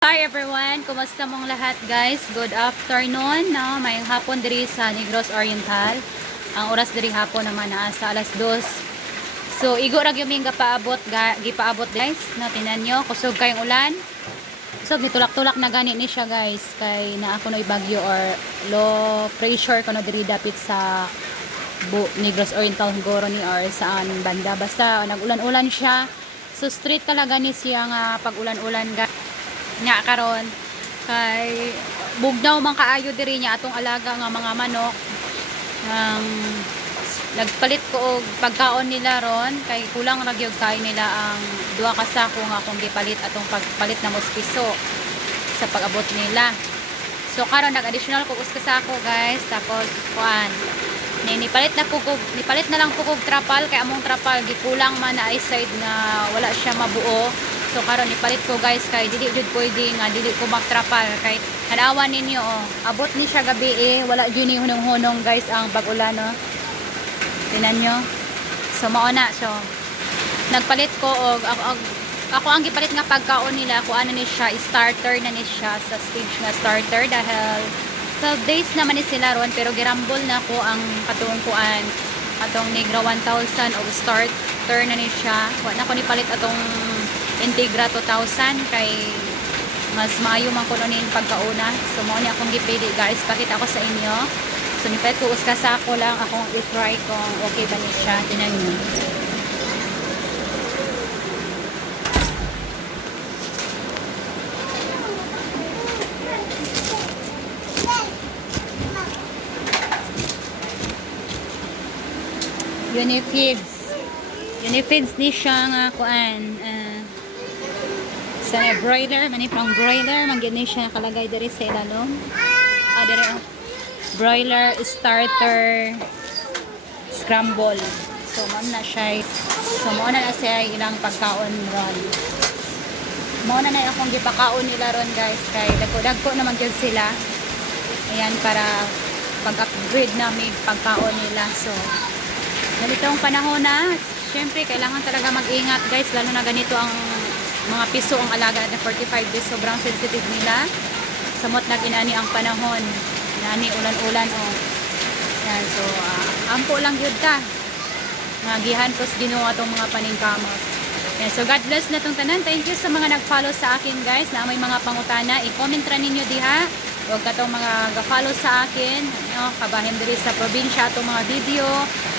Hi everyone! Kumusta mong lahat guys? Good afternoon. No? May hapon diri sa Negros Oriental. Ang oras diri hapon naman na sa alas 2. So, igo ra gyud gapaabot, ga, gipaabot guys. No, tinan nyo, kusog kayong ulan. So, gitulak-tulak na gani ni siya guys. Kay na ako no bagyo or low pressure kono diri dapit sa Bu Negros Oriental Goro ni or saan banda. Basta nag-ulan-ulan siya. So, street talaga ni siya nga pag ulan-ulan guys nga karon. Kay bugnaw man kaayo diri niya atong alaga nga mga manok. Ang nagpalit ko og pagkaon nila ron kay kulang ra gyud kay nila ang duha ka sako nga akong gipalit atong pagpalit na mospiso sa pag-abot nila. So karon nag additional ko us ka sako guys. Tapos kuan ni nipalit na pugog nipalit na lang pugog trapal kay among trapal gikulang man na side nga wala siya mabuo So karon ipalit ko guys kay dili jud pwede nga dili ko magtrapal kay hanawan ninyo oh. Abot ni siya gabi eh wala gyud ni hunong-hunong guys ang pag-ulan no. Tinan nyo. So mao na so nagpalit ko og ako, ako, ako ang gipalit nga pagkaon nila ko ano ni siya starter na ni siya sa stage nga starter dahil 12 days naman ni sila ron pero girambol na ko ang katong kuan atong Negra 1000 og starter na ni siya. Wa na ko ni palit atong Integra 2000 kay mas maayo man kuno nin pagkauna. So mo ni akong gipili guys, pakita ko sa inyo. So nipet ko uska sa ako lang akong i-try kung okay ba ni siya. Tinan niyo. Unifids. Unifids ni siya nga kuan. Uh, sa broiler, mani pang broiler, mangyod ni siya nakalagay diri sa ilalom. Ah, diri oh. Broiler starter scramble. So, mo na siya. So, mo na na siya ilang pagkaon ron. Mo na na akong gipakaon nila ron guys. Kay dagko-dagko naman yun sila. Ayan, para pag-upgrade namin pagkaon nila. So, ganitong panahon na, syempre, kailangan talaga mag-ingat guys. Lalo na ganito ang mga piso ang alaga na 45 days. Sobrang sensitive nila. Samot na ginani ang panahon. Nani, ulan-ulan, oh. Yan, so, uh, ampo lang yun ta. Nagihan ko ginawa itong mga paningkamot. Yan, so, God bless na itong tanan. Thank you sa mga nag-follow sa akin, guys, na may mga pangutana. I-comment ra ninyo diha. Huwag ka itong mga ga-follow sa akin. No, kabahin diri sa probinsya itong mga video.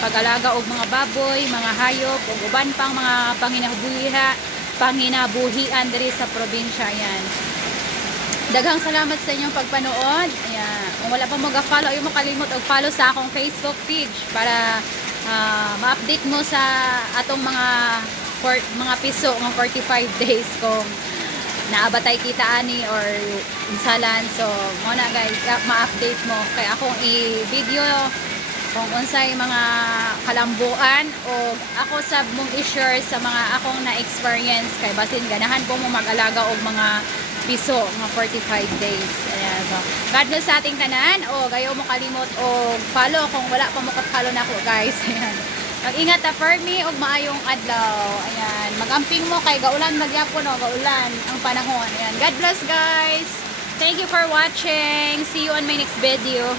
Pag-alaga og mga baboy, mga hayop, o uban pang mga panginabuhiha, panginabuhian diri sa probinsya. Yan. Daghang salamat sa inyong pagpanood. Ayan. Kung wala pa mo ga-follow, ayaw mo kalimot og follow sa akong Facebook page para uh, ma-update mo sa atong mga mga piso mga 45 days kung naabatay kita ani or insalan. So, mo na guys, ma-update mo kay akong i-video kung unsay mga kalambuan o ako sa mong i-share sa mga akong na-experience kay basin ganahan ko mo mag-alaga og mga piso mga 45 days. Ayan, so, God bless sa ating tanan o gayo mo kalimot o follow kung wala pa mo follow na ako guys. Ayan. Mag-ingat ta for me og maayong adlaw. Ayan, magamping mo kay gaulan magyapon o gaulan ang panahon. Ayan. God bless guys. Thank you for watching. See you on my next video.